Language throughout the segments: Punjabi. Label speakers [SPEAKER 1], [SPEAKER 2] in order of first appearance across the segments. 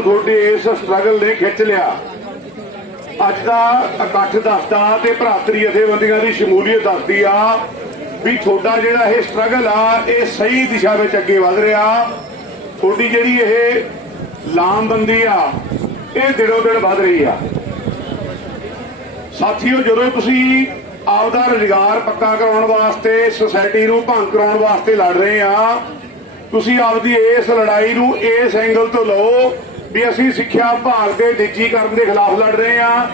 [SPEAKER 1] ਨਾਮ ਤੁਹਾਡੇ ਇਸ ਸਟਰਗਲ ਨੇ ਖਿੱਚ ਲਿਆ। ਅੱਜ ਦਾ ਇਕੱਠ ਦੱਸਦਾ ਤੇ ਭਰਾਤਰੀ ਜਥੇਬੰਦੀਆਂ ਦੀ ਸ਼ਮੂਲੀਅਤ ਦੱਸਦੀ ਆ ਵੀ ਤੁਹਾਡਾ ਜਿਹੜਾ ਇਹ ਸਟਰਗਲ ਆ, ਇਹ ਸਹੀ ਦਿਸ਼ਾ ਵਿੱਚ ਅੱਗੇ ਵਧ ਰਿਹਾ। ਤੁਹਾਡੀ ਜਿਹੜੀ ਇਹ ਲਾਮਬੰਦੀ ਆ, ਇਹ ਦਿਨੋਂ ਦਿਨ ਵਧ ਰਹੀ ਆ। ਸਾਥੀਓ, ਜਦੋਂ ਤੁਸੀਂ ਆਪਦਾ ਰੁਜ਼ਗਾਰ ਪੱਕਾ ਕਰਾਉਣ ਵਾਸਤੇ ਸੋਸਾਇਟੀ ਨੂੰ ਭੰਗ ਕਰਾਉਣ ਵਾਸਤੇ ਲੜ ਰਹੇ ਆ, ਤੁਸੀਂ ਆਪਦੀ ਇਸ ਲੜਾਈ ਨੂੰ ਇਸ ਐਂਗਲ ਤੋਂ ਲਓ ਵੀ ਅਸੀਂ ਸਿੱਖਿਆ ਵਿਭਾਗ ਦੇ ਨਿੱਜੀਕਰਨ ਦੇ ਖਿਲਾਫ ਲੜ ਰਹੇ ਹਾਂ।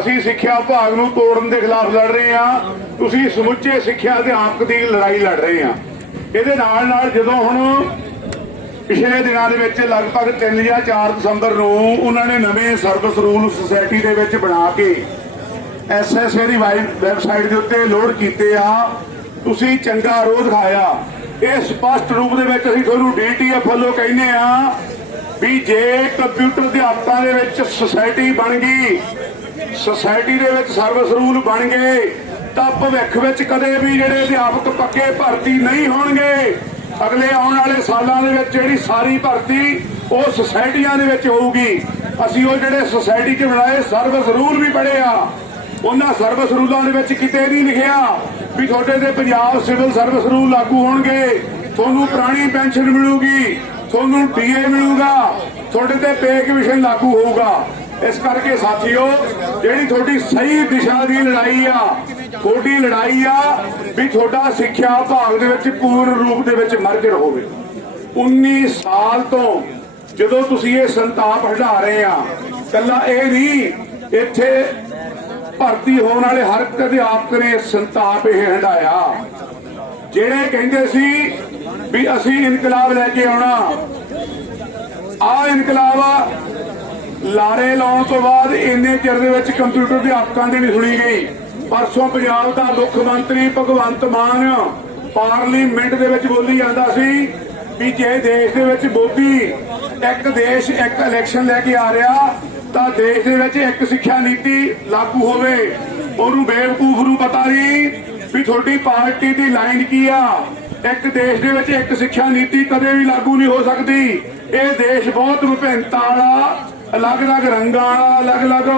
[SPEAKER 1] ਅਸੀਂ ਸਿੱਖਿਆ ਵਿਭਾਗ ਨੂੰ ਤੋੜਨ ਦੇ ਖਿਲਾਫ ਲੜ ਰਹੇ ਹਾਂ। ਤੁਸੀਂ ਸਮੁੱਚੇ ਸਿੱਖਿਆ ਅਧਿਆਪਕ ਦੀ ਲੜਾਈ ਲੜ ਰਹੇ ਹਾਂ। ਇਹਦੇ ਨਾਲ ਨਾਲ ਜਦੋਂ ਹੁਣ ਪਿਛਲੇ ਦਿਨਾਂ ਦੇ ਵਿੱਚ ਲਗਭਗ 3 ਜਾਂ 4 ਦਸੰਬਰ ਨੂੰ ਉਹਨਾਂ ਨੇ ਨਵੇਂ ਸਰਵਿਸ ਰੂਲ ਸੁਸਾਇਟੀ ਦੇ ਵਿੱਚ ਬਣਾ ਕੇ ਐਸਐਸਏ ਦੀ ਵੈਬਸਾਈਟ ਦੇ ਉੱਤੇ ਲੋਡ ਕੀਤੇ ਆ। ਤੁਸੀਂ ਚੰਗਾ ਰੋਧ ਦਿਖਾਇਆ। ਇਹ ਸਪਸ਼ਟ ਰੂਪ ਦੇ ਵਿੱਚ ਅਸੀਂ ਤੁਹਾਨੂੰ ਡੀਟੀਐਫ ਵੱਲੋਂ ਕਹਿੰਦੇ ਆ ਵੀ ਜੇ ਕੰਪਿਊਟਰ ਅਧਿਆਪਕਾਂ ਦੇ ਵਿੱਚ ਸੁਸਾਇਟੀ ਬਣ ਗਈ ਸੁਸਾਇਟੀ ਦੇ ਵਿੱਚ ਸਰਵਿਸ ਰੂਲ ਬਣ ਗਏ, ਤਾਂ ਭਵਿੱਖ ਵਿੱਚ ਕਦੇ ਵੀ ਜਿਹੜੇ ਅਧਿਆਪਕ ਪੱਕੇ ਭਰਤੀ ਨਹੀਂ ਹੋਣਗੇ, ਅਗਲੇ ਆਉਣ ਵਾਲੇ ਸਾਲਾਂ ਦੇ ਵਿੱਚ ਜਿਹੜੀ ਸਾਰੀ ਭਰਤੀ ਉਹ ਸੁਸਾਇਟੀਆਂ ਦੇ ਵਿੱਚ ਹੋਊਗੀ। ਅਸੀਂ ਉਹ ਜਿਹੜੇ ਸੁਸਾਇਟੀ 'ਚ ਬਣਾਏ ਸਰਵਿਸ ਰੂਲ ਵੀ ਪੜ੍ਹੇ ਆ। ਉਹਨਾਂ ਸਰਵਿਸ ਰੂਲਾਂ ਦੇ ਵਿੱਚ ਕਿਤੇ ਨਹੀਂ ਲਿਖਿਆ ਵੀ ਤੁਹਾਡੇ ਤੇ ਪੰਜਾਬ ਸਿਵਲ ਸਰਵਿਸ ਰੂਲ ਲਾਗੂ ਹੋਣਗੇ, ਤੁਹਾਨੂੰ ਪੁਰਾਣੀ ਪੈਨਸ਼ਨ ਮਿਲੂਗੀ। ਤੁਹਾਨੂੰ ਡੀਏ ਮਿਲੂਗਾ, ਤੁਹਾਡੇ ਤੇ ਪੇ ਕਮਿਸ਼ਨ ਲਾਗੂ ਹੋਊਗਾ। ਇਸ ਕਰਕੇ ਸਾਥੀਓ, ਜਿਹੜੀ ਤੁਹਾਡੀ ਸਹੀ ਦਿਸ਼ਾ ਦੀ ਲੜਾਈ ਆ, ਤੁਹਾਡੀ ਲੜਾਈ ਆ ਵੀ ਤੁਹਾਡਾ ਸਿੱਖਿਆ ਵਿਭਾਗ ਦੇ ਵਿੱਚ ਪੂਰਨ ਰੂਪ ਦੇ ਵਿੱਚ ਮਰਜਰ ਹੋਵੇ 19 ਸਾਲ ਤੋਂ ਜਦੋਂ ਤੁਸੀਂ ਇਹ ਸੰਤਾਪ ਹਟਾ ਰਹੇ ਆ ਕੱਲਾ ਇਹ ਨਹੀਂ, ਇੱਥੇ ਭਰਤੀ ਹੋਣ ਵਾਲੇ ਹਰ ਇੱਕ ਅਧਿਆਪਕ ਨੇ ਸੰਤਾਪ ਇਹ ਹੰਡਾਇਆ ਜਿਹੜੇ ਕਹਿੰਦੇ ਸੀ ਵੀ ਅਸੀਂ ਇਨਕਲਾਬ ਲੈ ਕੇ ਆਉਣਾ, ਆ ਇਨਕਲਾਬ ਆ ਲਾਰੇ ਲਾਉਣ ਤੋਂ ਬਾਅਦ ਇੰਨੇ ਚਿਰ ਦੇ ਵਿੱਚ ਕੰਪਿਊਟਰ ਅਧਿਆਪਕਾਂ ਦੀ ਨਹੀਂ ਸੁਣੀ ਗਈ। ਪਰਸੋਂ ਪੰਜਾਬ ਦਾ ਮੁੱਖ ਮੰਤਰੀ ਭਗਵੰਤ ਮਾਨ ਪਾਰਲੀਮੈਂਟ ਦੇ ਵਿੱਚ ਬੋਲੀ ਜਾਂਦਾ ਸੀ ਵੀ ਜੇ ਦੇਸ਼ ਦੇ ਵਿੱਚ ਮੋਦੀ ਇੱਕ ਦੇਸ਼, ਇੱਕ ਇਲੈਕਸ਼ਨ ਲੈ ਕੇ ਆ ਰਿਹਾ, ਤਾਂ ਦੇਸ਼ ਦੇ ਵਿੱਚ ਇੱਕ ਸਿੱਖਿਆ ਨੀਤੀ ਲਾਗੂ ਹੋਵੇ। ਉਹਨੂੰ ਬੇਵਕੂਫ ਨੂੰ ਪਤਾ ਨਹੀਂ ਵੀ ਤੁਹਾਡੀ ਪਾਰਟੀ ਦੀ ਲਾਈਨ ਕੀ ਆ? ਇੱਕ ਦੇਸ਼ ਦੇ ਵਿੱਚ ਇੱਕ ਸਿੱਖਿਆ ਨੀਤੀ ਕਦੇ ਵੀ ਲਾਗੂ ਨਹੀਂ ਹੋ ਸਕਦੀ। ਇਹ ਦੇਸ਼ ਬਹੁਤ ਵਿਭਿੰਨਤਾ ਵਾਲਾ ਅਲੱਗ-ਅਲੱਗ ਰੰਗਾਂ ਵਾਲਾ, ਅਲੱਗ-ਅਲੱਗ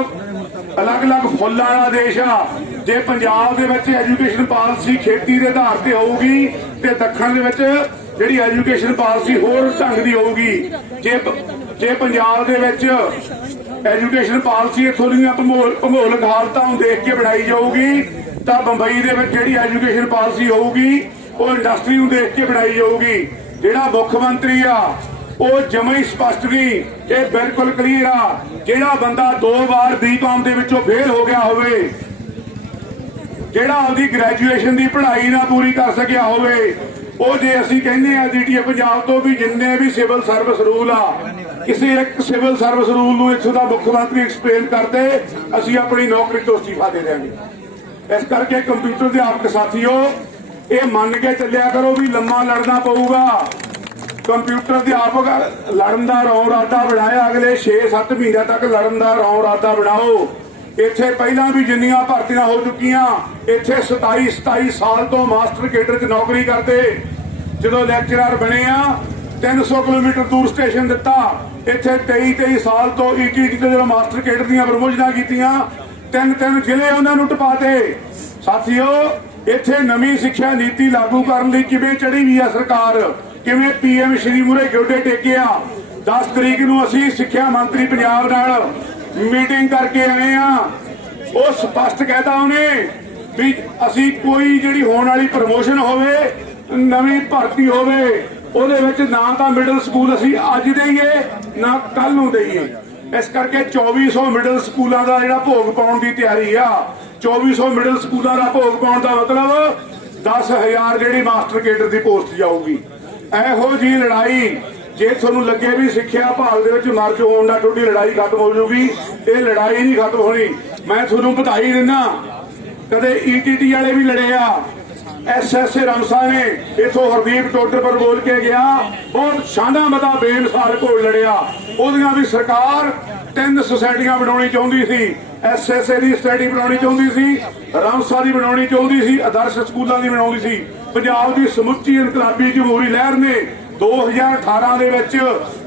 [SPEAKER 1] ਅਲੱਗ-ਅਲੱਗ ਫੁੱਲਾਂ ਵਾਲਾ ਦੇਸ਼ ਆ। ਜੇ ਪੰਜਾਬ ਦੇ ਵਿੱਚ ਐਜੂਕੇਸ਼ਨ ਪਾਲਿਸੀ ਖੇਤੀ ਦੇ ਆਧਾਰ ਤੇ ਹੋਊਗੀ, ਤੇ ਦੱਖਣ ਦੇ ਵਿੱਚ ਜਿਹੜੀ ਐਜੂਕੇਸ਼ਨ ਪਾਲਿਸੀ ਹੋਰ ਢੰਗ ਦੀ ਹੋਊਗੀ। ਜੇ ਜੇ ਪੰਜਾਬ ਦੇ ਵਿੱਚ ਐਜੂਕੇਸ਼ਨ ਪਾਲਿਸੀ ਇਥੋਂ ਦੀਆਂ ਭੂਗੋਲ ਹਾਲਤਾਂ ਨੂੰ ਦੇਖ ਕੇ ਬਣਾਈ ਜਾਊਗੀ ਤਾਂ ਬੰਬਈ ਦੇ ਵਿੱਚ ਜਿਹੜੀ ਐਜੂਕੇਸ਼ਨ ਪਾਲਿਸੀ ਹੋਊਗੀ, ਉਹ ਇੰਡਸਟਰੀ ਨੂੰ ਦੇਖ ਕੇ ਬਣਾਈ ਜਾਊਗੀ। ਜਿਹੜਾ ਮੁੱਖ ਮੰਤਰੀ ਆ, ਉਹ ਜਮਾ ਹੀ ਸਪਸ਼ਟ ਨਹੀਂ, ਇਹ ਬਿਲਕੁਲ ਕਲੀਅਰ ਆ। ਜਿਹੜਾ ਬੰਦਾ ਦੋ ਵਾਰ ਬੀਕਾਮ ਦੇ ਵਿੱਚੋਂ ਫੇਲ ਹੋ ਗਿਆ ਹੋਵੇ, ਜਿਹੜਾ ਆਪਦੀ ਗ੍ਰੈਜੂਏਸ਼ਨ ਦੀ ਪੜ੍ਹਾਈ ਨਾ ਪੂਰੀ ਕਰ ਸਕਿਆ ਹੋਵੇ, ਉਹ ਜੇ ਅਸੀਂ ਕਹਿੰਦੇ ਆ ਜੀਟੀਏ ਪੰਜਾਬ ਤੋਂ ਵੀ ਜਿੰਨੇ ਵੀ ਸਿਵਲ ਸਰਵਿਸ ਰੂਲ ਆ, ਕਿਸੇ ਇੱਕ ਸਿਵਲ ਸਰਵਿਸ ਰੂਲ ਨੂੰ ਇੱਥੋਂ ਦਾ ਮੁੱਖ ਮੰਤਰੀ ਐਕਸਪਲੇਨ ਕਰਦੇ, ਅਸੀਂ ਆਪਣੀ ਨੌਕਰੀ ਤੋਂ ਅਸਤੀਫਾ ਦੇ ਦੇਵਾਂਗੇ ਇਸ ਕਰਕੇ ਕੰਪਿਊਟਰ ਦੇ ਆਪਕ ਸਾਥੀਓ, ਇਹ ਮੰਨ ਕੇ ਚੱਲਿਆ ਕਰੋ ਵੀ ਲੰਮਾ ਲੜਨਾ ਪਊਗਾ। ਕੰਪਿਊਟਰ ਦੇ ਆਪਕ ਲੜਨ ਦਾ ਰੌਂ ਰਾਦਾ ਬਣਾਇਆ, ਅਗਲੇ 6-7 ਮਹੀਨਿਆਂ ਤੱਕ ਲੜਨ ਦਾ ਰੌਂ ਰਾਦਾ ਬਣਾਓ। ਇੱਥੇ ਪਹਿਲਾਂ ਵੀ ਜਿੰਨੀਆਂ ਭਰਤੀਆਂ ਹੋ ਚੁੱਕੀਆਂ, ਇੱਥੇ 27 27 ਸਾਲ ਤੋਂ ਮਾਸਟਰ ਕੇਡਰ 'ਚ ਨੌਕਰੀ ਕਰਦੇ। ਜਦੋਂ ਲੈਕਚਰਰ ਬਣੇ ਆ 300 ਕਿਲੋਮੀਟਰ ਦੂਰ ਸਟੇਸ਼ਨ ਦਿੱਤਾ। ਇੱਥੇ 23 23 ਸਾਲ ਤੋਂ ਇੱਕ ਇੱਕ ਜਦੋਂ ਮਾਸਟਰ ਕੇਡਰ ਦੀਆਂ ਪ੍ਰਮੋਸ਼ਨਾਂ ਕੀਤੀਆਂ ਤਿੰਨ ਤਿੰਨ ਜ਼ਿਲ੍ਹੇ ਉਹਨਾਂ ਨੂੰ ਟਪਾਤੇ ਸਾਥੀਓ, ਇੱਥੇ ਨਵੀਂ ਸਿੱਖਿਆ ਨੀਤੀ ਲਾਗੂ ਕਰਨ ਲਈ ਕਿਵੇਂ ਚੜੀ ਵੀ ਆ ਸਰਕਾਰ? ਕਿਵੇਂ ਪੀਐਮ ਸ਼੍ਰੀ ਮੁਰੇ ਗੋਡੇ ਟੇਕਿਆ 10 ਤਰੀਕ ਨੂੰ ਅਸੀਂ ਸਿੱਖਿਆ ਮੰਤਰੀ ਪੰਜਾਬ ਨਾਲ ਮੀਟਿੰਗ ਕਰਕੇ ਆਏ ਆ। ਉਹ ਸਪਸ਼ਟ ਕਹਿਤਾ ਉਹਨੇ ਵੀ ਅਸੀਂ ਕੋਈ ਜਿਹੜੀ ਹੋਣ ਵਾਲੀ ਪ੍ਰਮੋਸ਼ਨ ਹੋਵੇ, ਨਵੀਂ ਭਰਤੀ ਹੋਵੇ, ਉਹਦੇ ਵਿੱਚ ਨਾ ਤਾਂ ਮਿਡਲ ਸਕੂਲ ਅਸੀਂ ਅੱਜ ਦੇਈਏ, ਨਾ ਕੱਲ ਨੂੰ ਦੇਈਏ। ਇਸ ਕਰਕੇ 2400 ਮਿਡਲ ਸਕੂਲਾਂ ਦਾ ਜਿਹੜਾ ਭੋਗ ਪਾਉਣ ਦੀ ਤਿਆਰੀ ਆ 2400 ਮਿਡਲ ਸਕੂਲਾਂ ਦਾ ਭੋਗ ਪਾਉਣ ਦਾ ਮਤਲਬ 10000 ਜਿਹੜੀ ਮਾਸਟਰ ਕੇਡਰ ਦੀ ਪੋਸਟ ਜਾਊਗੀ। ਇਹੋ ਜੀ ਲੜਾਈ ਜੇ ਤੁਹਾਨੂੰ ਲੱਗੇ ਵੀ ਸਿੱਖਿਆ ਭਾਗ ਦੇ ਵਿੱਚ ਮਰਜ ਹੋਣ ਨਾਲ ਤੁਹਾਡੀ ਲੜਾਈ ਖਤਮ ਹੋ ਜਾਊਗੀ। ਇਹ ਲੜਾਈ ਨਹੀਂ ਖਤਮ ਹੋਣੀ। ਮੈਂ ਤੁਹਾਨੂੰ ਵਧਾਈ ਦਿੰਦਾ, ਕਦੇ ਈਟੀਟੀ ਵਾਲੇ ਵੀ ਲੜੇ ਆ ਐਸਐਸਏ ਰਮਸਾ ਨੇ ਇਥੋਂ ਹਰਦੀਪ ਟੋਟਰ ਪਰ ਬੋਲ ਕੇ ਗਿਆ। ਬਹੁਤ ਸ਼ਾਨਾ ਮਤਾ ਬੇਨਸਾਰ ਕੋਲ ਲੜਿਆ। ਉਹਦੀਆਂ ਵੀ ਸਰਕਾਰ ਤਿੰਨ ਸੁਸਾਇਟੀਆਂ ਬਣਾਉਣੀ ਚਾਹੁੰਦੀ ਸੀ। ਐਸਐਸਏ ਦੀ ਸਟੱਡੀ ਬਣਾਉਣੀ ਚਾਹੁੰਦੀ ਸੀ ਰਾਮਸਾ ਦੀ ਬਣਾਉਣੀ ਚਾਹੁੰਦੀ ਸੀ, ਆਦਰਸ਼ ਸਕੂਲਾਂ ਦੀ ਬਣਾਉਣੀ ਸੀ। ਪੰਜਾਬ ਦੀ ਸਮੁੱਚੀ ਇਨਕਲਾਬੀ ਜਮਹੂਰੀ ਲਹਿਰ ਨੇ 2018 ਦੇ ਵਿੱਚ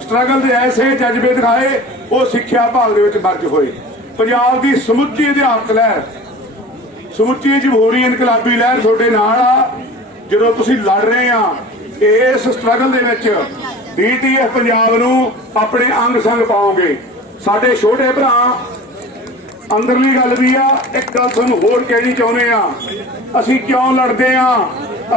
[SPEAKER 1] ਸਟਰਗਲ ਦੇ ਐਸੇ ਜਜ਼ਬੇ ਦਿਖਾਏ, ਉਹ ਸਿੱਖਿਆ ਭਾਗ ਦੇ ਵਿੱਚ ਮਰਜ ਹੋਏ। ਪੰਜਾਬ ਦੀ ਸਮੁੱਚੀ ਅਧਿਆਪਕ ਲਹਿਰ ਸਮੁੱਚੀ ਜਮਹੂਰੀ ਇਨਕਲਾਬੀ ਲਹਿਰ ਤੁਹਾਡੇ ਨਾਲ ਆ। ਜਦੋਂ ਤੁਸੀਂ ਲੜ ਰਹੇ ਆ, ਇਸ ਸਟਰਗਲ ਦੇ ਵਿੱਚ ਡੀਟੀਐਫ ਪੰਜਾਬ ਨੂੰ ਆਪਣੇ ਅੰਗ ਸੰਗ ਪਾਓਗੇ। ਸਾਡੇ ਛੋਟੇ ਭਰਾ, ਅੰਦਰਲੀ ਗੱਲ ਵੀ ਆ, ਇੱਕ ਗੱਲ ਤੁਹਾਨੂੰ ਹੋਰ ਕਹਿਣੀ ਚਾਹੁੰਦੇ ਆ। ਅਸੀਂ ਕਿਉਂ ਲੜਦੇ ਆ?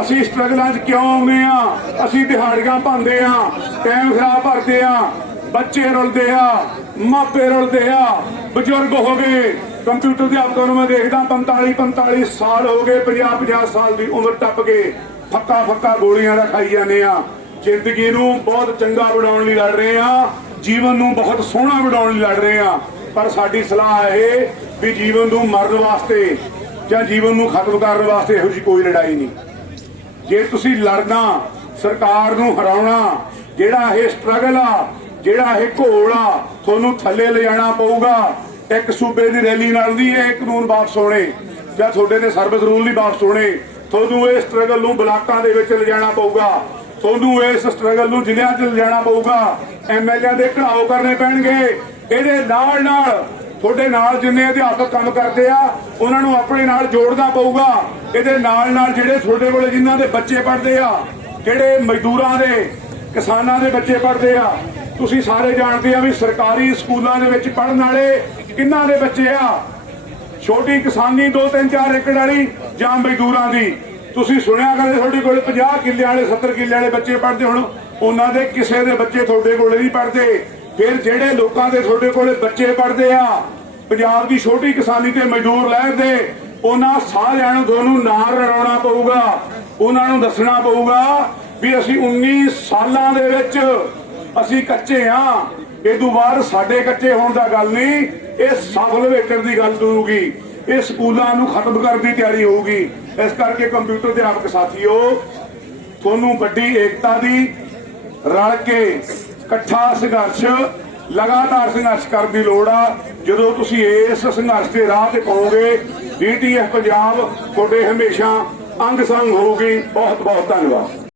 [SPEAKER 1] ਅਸੀਂ ਸਟਰਗਲਾਂ 'ਚ ਕਿਉਂ ਆਉਂਦੇ ਆ? ਅਸੀਂ ਦਿਹਾੜੀਆਂ ਭੰਦੇ ਆ ਟਾਈਮ ਖਰਾਬ ਭਰਦੇ ਆ। ਬੱਚੇ ਰੁਲਦੇ ਆ, ਮਾਪੇ ਰੁਲਦੇ ਆ, ਬਜ਼ੁਰਗ ਹੋ ਗਏ। ਕੰਪਿਊਟਰ ਦੇ ਆਪਕੋ ਨੂੰ ਮੈਂ ਦੇਖਦਾ 45 45 ਸਾਲ ਹੋ ਗਏ 50 50 ਸਾਲ ਦੀ ਉਮਰ ਟੱਪ ਗਏ ਫੱਕਾ ਫੱਕਾ ਗੋਲੀਆਂ ਦਾ ਖਾਈ ਜਾਂਦੇ ਆ ਜ਼ਿੰਦਗੀ ਨੂੰ ਬਹੁਤ ਚੰਗਾ ਬਣਾਉਣ ਲਈ ਲੜ ਰਹੇ ਆ ਜੀਵਨ ਨੂੰ ਬਹੁਤ ਸੋਹਣਾ ਬਣਾਉਣ ਲਈ ਲੜ ਰਹੇ ਆ ਪਰ ਸਾਡੀ ਸਲਾਹ ਇਹ ਵੀ ਜੀਵਨ ਨੂੰ ਮਰਨ ਵਾਸਤੇ ਜਾਂ ਜੀਵਨ ਨੂੰ ਖਤਮ ਕਰਨ ਵਾਸਤੇ ਇਹੋ ਜਿਹੀ ਕੋਈ ਲੜਾਈ ਨਹੀਂ। ਜੇ ਤੁਸੀਂ ਲੜਨਾ, ਸਰਕਾਰ ਨੂੰ ਹਰਾਉਣਾ, ਜਿਹੜਾ ਇਹ ਸਟਰਗਲ ਆ, ਜਿਹੜਾ ਇਹ ਘੋਲ ਆ, ਤੁਹਾਨੂੰ ਥੱਲੇ ਲਿਜਾਣਾ ਪਊਗਾ। ਇੱਕ ਸੂਬੇ ਦੀ ਰੈਲੀ ਨਾਲ ਨਹੀਂ ਇਹ ਕਾਨੂੰਨ ਵਾਪਸ ਹੋਣੇ ਜਾਂ ਤੁਹਾਡੇ ਦੇ ਸਰਵਿਸ ਰੂਲ ਨਹੀਂ ਵਾਪਸ ਹੋਣੇ ਤੁਹਾਨੂੰ ਇਹ ਸਟਰਗਲ ਨੂੰ ਬਲਾਕਾਂ ਦੇ ਵਿੱਚ ਲਿਜਾਣਾ ਪਊਗਾ। ਤੁਹਾਨੂੰ ਇਸ ਸਟਰਗਲ ਨੂੰ ਜ਼ਿਲ੍ਹਿਆਂ 'ਚ ਲਿਜਾਣਾ ਪਊਗਾ। ਐਮਐਲਏ ਦੇ ਘਰਾਓ ਕਰਨੇ ਪੈਣਗੇ। ਇਹਦੇ ਨਾਲ ਨਾਲ ਤੁਹਾਡੇ ਨਾਲ ਜਿੰਨੇ ਅਧਿਆਪਕ ਕੰਮ ਕਰਦੇ ਆ, ਉਹਨਾਂ ਨੂੰ ਆਪਣੇ ਨਾਲ ਜੋੜਨਾ ਪਊਗਾ। ਇਹਦੇ ਨਾਲ ਨਾਲ ਜਿਹੜੇ ਤੁਹਾਡੇ ਕੋਲ ਜਿਨ੍ਹਾਂ ਦੇ ਬੱਚੇ ਪੜਦੇ ਆ, ਜਿਹੜੇ ਮਜ਼ਦੂਰਾਂ ਦੇ, ਕਿਸਾਨਾਂ ਦੇ ਬੱਚੇ ਪੜਦੇ ਆ, ਤੁਸੀਂ ਸਾਰੇ ਜਾਣਦੇ ਆ ਵੀ ਸਰਕਾਰੀ ਸਕੂਲਾਂ ਦੇ ਵਿੱਚ ਪੜਨ ਵਾਲੇ ਕਿੰਨਾਂ ਦੇ ਬੱਚੇ ਆ? ਛੋਟੀ ਕਿਸਾਨੀ 2 3 4 ਏਕੜ ਵਾਲੀ ਜਾਂ ਮਜ਼ਦੂਰਾਂ ਦੀ? ਤੁਸੀਂ ਸੁਣਿਆ ਕਦੇ ਤੁਹਾਡੇ ਕੋਲ 50 ਕਿੱਲੇ ਵਾਲੇ 70 ਕਿੱਲੇ ਵਾਲੇ ਬੱਚੇ ਪੜ੍ਹਦੇ ਹੁਣ? ਉਹਨਾਂ ਦੇ ਕਿਸੇ ਦੇ ਬੱਚੇ ਤੁਹਾਡੇ ਕੋਲੇ ਨਹੀਂ ਪੜ੍ਹਦੇ। ਫਿਰ ਜਿਹੜੇ ਲੋਕਾਂ ਦੇ ਤੁਹਾਡੇ ਕੋਲੇ ਬੱਚੇ ਪੜਦੇ ਆ, ਪੰਜਾਬ ਦੀ ਛੋਟੀ ਕਿਸਾਨੀ ਤੇ ਮਜ਼ਦੂਰ ਲਹਿਰ ਦੇ, ਉਹਨਾਂ ਸਾਰਿਆਂ ਨੂੰ ਤੁਹਾਨੂੰ ਨਾਲ ਰਲਾਉਣਾ ਪਊਗਾ। ਉਹਨਾਂ ਨੂੰ ਦੱਸਣਾ ਪਊਗਾ ਵੀ ਅਸੀਂ 19 ਸਾਲਾਂ ਦੇ ਵਿੱਚ ਅਸੀਂ ਕੱਚੇ ਆ। ਇਹ ਤੋਂ ਬਾਅਦ ਸਾਡੇ ਕੱਚੇ ਹੋਣ ਦਾ ਗੱਲ ਨਹੀਂ, ਇਹ ਸਫਲ ਵੇਚਣ ਦੀ ਗੱਲ ਹੋਊਗੀ ਇਹ ਸਕੂਲਾਂ ਨੂੰ ਖਤਮ ਕਰਨ ਦੀ ਤਿਆਰੀ ਹੋਊਗੀ। ਇਸ ਕਰਕੇ ਕੰਪਿਊਟਰ ਦੇ ਆਪਕ ਸਾਥੀਓ, ਤੁਹਾਨੂੰ ਵੱਡੀ ਏਕਤਾ ਦੀ, ਰਲ ਕੇ ਇਕੱਠਾ ਸੰਘਰਸ਼, ਲਗਾਤਾਰ ਸੰਘਰਸ਼ ਕਰਨ ਦੀ ਲੋੜ ਆ। ਜਦੋਂ ਤੁਸੀਂ ਇਸ ਸੰਘਰਸ਼ ਦੇ ਰਾਹ ਤੇ ਪਾਓਗੇ ਡੀਟੀਐਫ ਪੰਜਾਬ ਤੁਹਾਡੇ ਹਮੇਸ਼ਾ ਅੰਗ ਸੰਗ ਹੋਊਗੀ। ਬਹੁਤ ਬਹੁਤ ਧੰਨਵਾਦ।